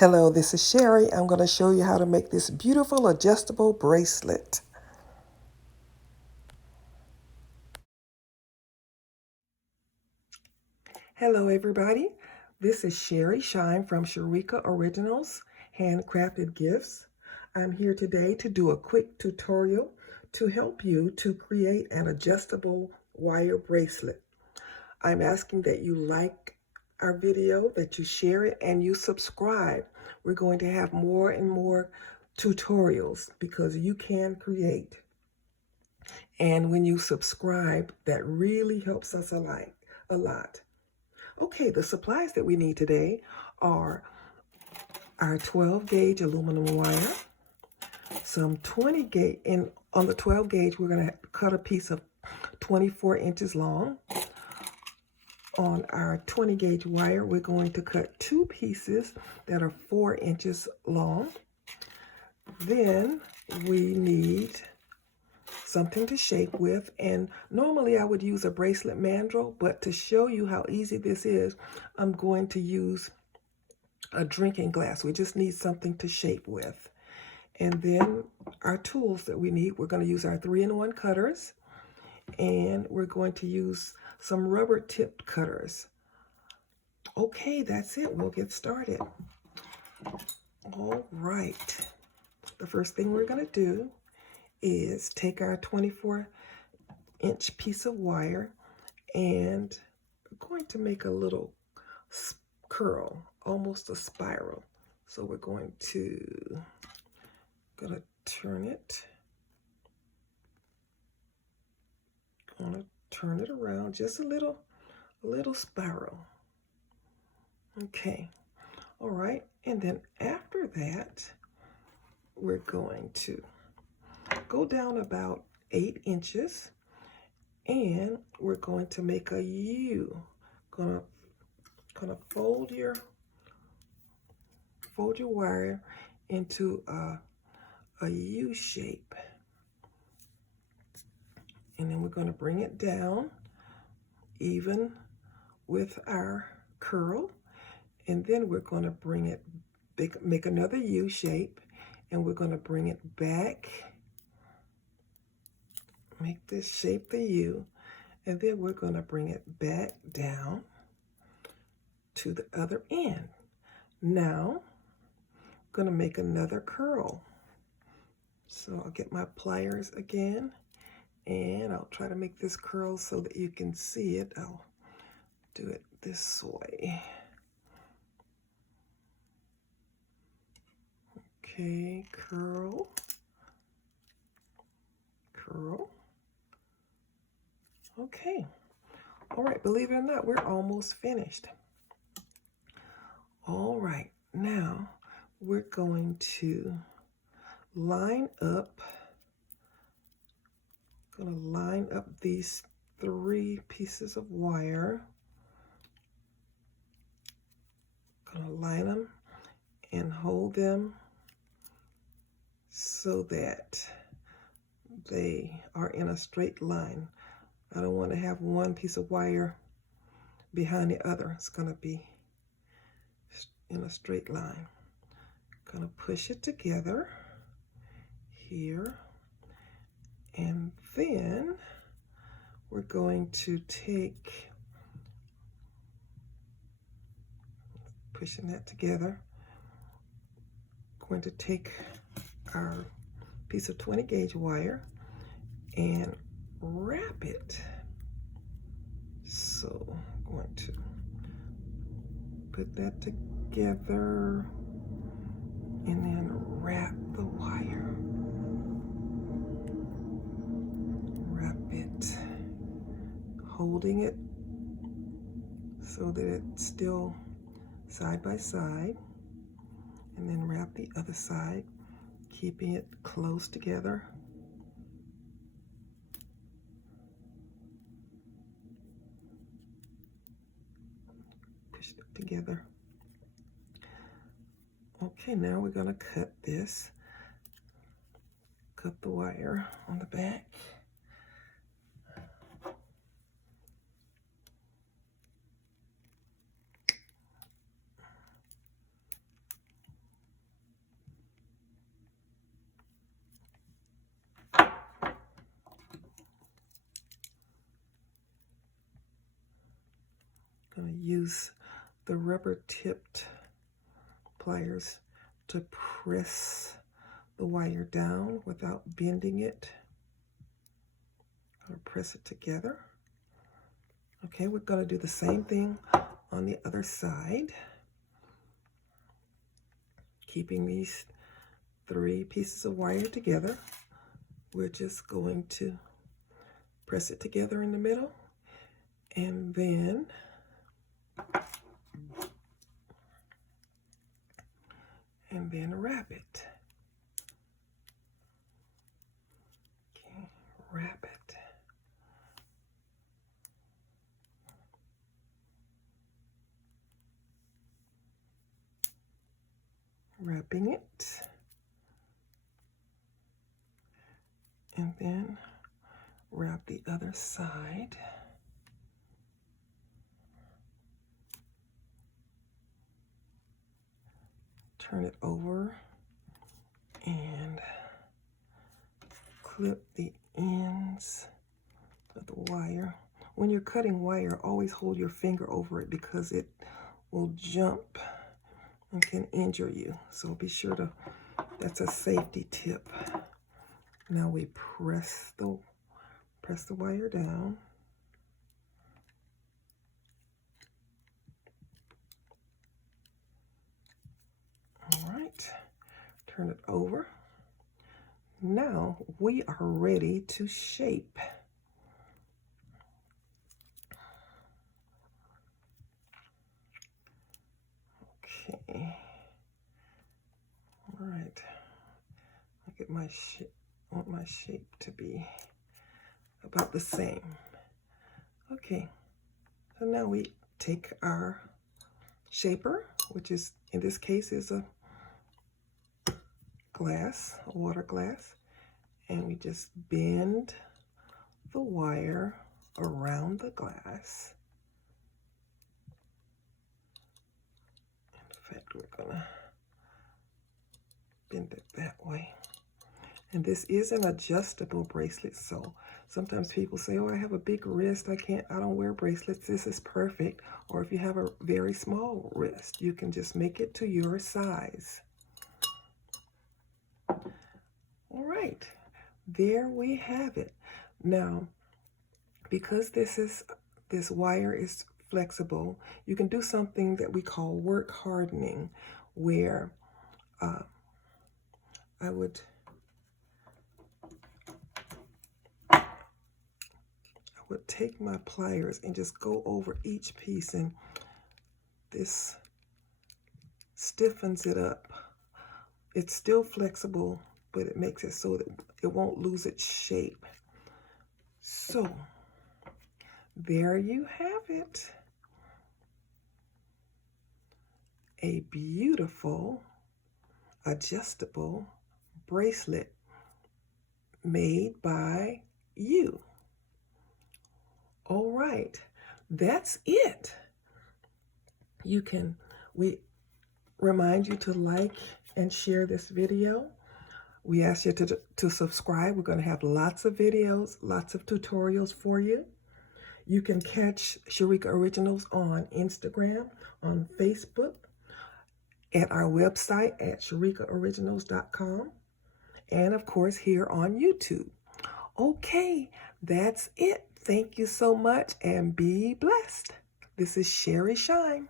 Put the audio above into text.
Hello, this is Sherry. I'm going to show you how to make this beautiful adjustable bracelet. Hello, everybody. This is Sherry Shine from Sherika Originals, Handcrafted Gifts. I'm here today to do a quick tutorial to help you to create an adjustable wire bracelet. I'm asking that you like our video, that you share it, and you subscribe. We're going to have more and more tutorials because you can create. And when you subscribe, that really helps us a lot. Okay, the supplies that we need today are our 12 gauge aluminum wire, some 20 gauge, and on the 12 gauge, we're going to cut a piece of 24 inches long. On our 20 gauge wire, we're going to cut two pieces that are 4 inches long. Then we need something to shape with, and normally I would use a bracelet mandrel, but to show you how easy this is, I'm going to use a drinking glass. We just need something to shape with. And then our tools that we need, we're going to use our 3-in-1 cutters, and we're going to use some rubber tipped cutters. Okay, that's it. We'll get started. All right. The first thing we're going to do is take our 24-inch piece of wire, and we're going to make a little curl, almost a spiral. So we're going to turn it. Going to turn it around just a little spiral. Okay. All right. And then after that, we're going to go down about 8 inches, and we're going to make a U. Gonna fold your wire into a U shape, and then we're going to bring it down even with our curl, and then we're going to bring it make another U shape, and we're going to bring it back, make this shape the U, and then we're going to bring it back down to the other end. Now I'm going to make another curl. So I'll get my pliers again, and I'll try to make this curl so that you can see it. I'll do it this way. Okay, curl, curl. Okay. All right, believe it or not, we're almost finished. All right, now we're going to line up these 3 pieces of wire. Gonna line them and hold them so that they are in a straight line. I don't want to have one piece of wire behind the other. It's going to be in a straight line. Going to push it together here, and then we're going to take, pushing that together, going to take our piece of 20 gauge wire and wrap it. So I'm going to put that together and then wrap the wire. Wrap it, holding it so that it's still side by side, and then wrap the other side, keeping it close together. Push it together. Okay, now we're going to cut this. Cut the wire on the back. use the rubber tipped pliers to press the wire down without bending it. I'm going to press it together. Okay, we're going to do the same thing on the other side. Keeping these 3 pieces of wire together, we're just going to press it together in the middle and then wrap it. Okay, wrap it. Wrapping it. And then wrap the other side. Turn it over and clip the ends of the wire. When you're cutting wire, always hold your finger over it because it will jump and can injure you. So be sure to, that's a safety tip. Now we press the wire down. All right, turn it over. Now we are ready to shape. Okay. All right. I get my shape. I want my shape to be about the same. Okay. So now we take our shaper, which is in this case is a glass, a water glass, and we just bend the wire around the glass. In fact, we're gonna bend it that way. And this is an adjustable bracelet, so sometimes people say, oh, I have a big wrist, I don't wear bracelets. This is perfect. Or if you have a very small wrist, you can just make it to your size. All right, there we have it. Now, because this wire is flexible, you can do something that we call work hardening, where I would take my pliers and just go over each piece, and this stiffens it up. It's still flexible, but it makes it so that it won't lose its shape. So there you have it. A beautiful adjustable bracelet made by you. All right, that's it. We remind you to like and share this video. We ask you to subscribe. We're going to have lots of videos, lots of tutorials for you. You can catch Sherika Originals on Instagram, on Facebook, at our website at sherikaoriginals.com, and of course here on YouTube. Okay, that's it. Thank you so much and be blessed. This is Sherry Shine.